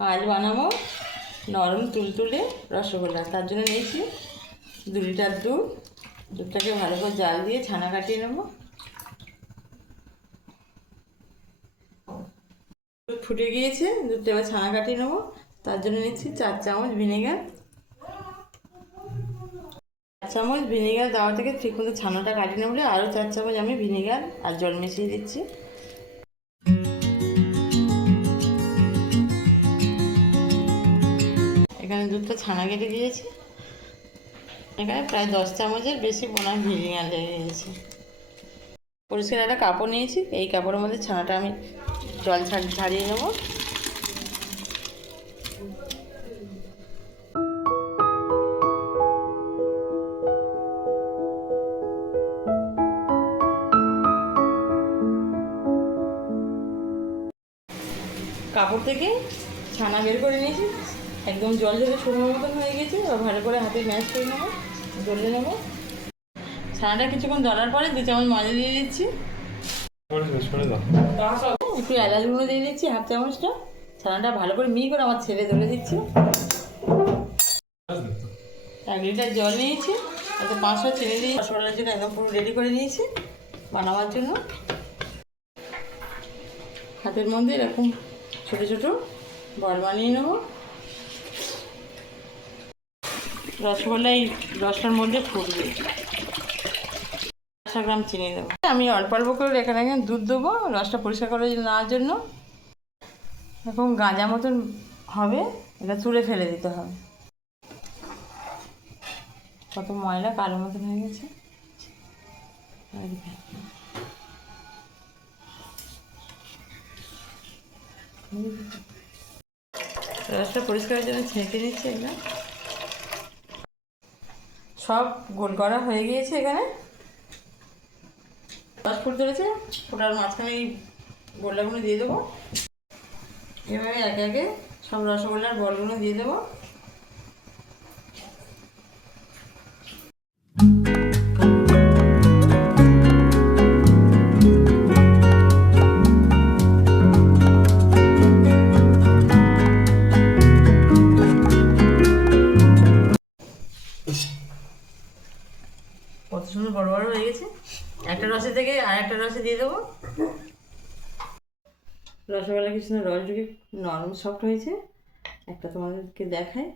আজ বানাবো নরম তুলতুলে রসগোল্লা। তার জন্য নিয়েছি 2 লিটার দুধ। দুধটাকে ভালো করে জাল দিয়ে ছানা কাটিয়ে নেব। দুধ ফুটে গিয়েছে, দুধটা এবার ছানা কাটিয়ে নেব। তার জন্য নিচ্ছি 4 চামচ ভিনেগার। 4 চামচ ভিনেগার দেওয়া থেকে ঠিক মতো ছানাটা কাটিয়ে নেব বলে আরও 4 চামচ আমি ভিনেগার আর জল মিশিয়ে দিচ্ছি। এখানে দুধটা ছানা কেটে দিয়েছি। এখানে প্রায় 10 চামচের বেশি বোনা ভিনেগার লেগে গেছে। পরিষ্কার একটা কাপড় নিয়েছি, এই কাপড়ের মধ্যে ছানাটা আমি জল ছাড়িয়ে নেব। কাপড় থেকে ছানা বের করে নিয়েছি, একদম জল ঝরে শুকনোর মতন হয়ে গেছে। ভালো করে হাতে ম্যাশ করে নেবো, জ্বলে নেবো। ছানাটা কিছুক্ষণ জ্বলার পরে 2 চামচ ময়দা দিয়ে দিচ্ছি। একটু এলাচ গুঁড়ো দিয়ে দিচ্ছি 1/2 চামচটা। ছানাটা ভালো করে মিহি করে আমার ছেলে ধরে দিচ্ছি। 1 লিটার জল নিয়েছি, তাতে 500 চিনি দিয়ে রসগোল্লার জন্য একদম পুরো রেডি করে নিয়েছি বানাবার জন্য। হাতের মধ্যে এরকম ছোটো ছোটো বল বানিয়ে নেব। রসগোল্লা এই রসটার মধ্যে ফুটবে। 100 গ্রাম চিনি দেবো। আমি অল্প অল্প করে এখানে দুধ দেবো রসটা পরিষ্কার করে নেওয়ার জন্য। এরকম গাঁজা মতন হবে, এটা তুলে ফেলে দিতে হবে। কত ময়লা কালো মতন হয়ে গেছে। রসটা পরিষ্কারের জন্য ছেঁকে নিচ্ছি। এখানে সব গোল করা হয়ে গিয়েছে। এখানে রস ফুট ধরেছে, ফোটার মাঝখানে এই গোল্লাগুলো দিয়ে দেবো। এভাবে একে একে সব রসগোল্লার বলগুলো দিয়ে দেবো। কত সুন্দর বড় বড় হয়ে গেছে। একটা রসে থেকে আর একটা রসে দিয়ে দেবো। রসগোল্লা কি সুন্দর রস ঢুকে নরম সফট হয়েছে। একটা তোমাদেরকে দেখায়।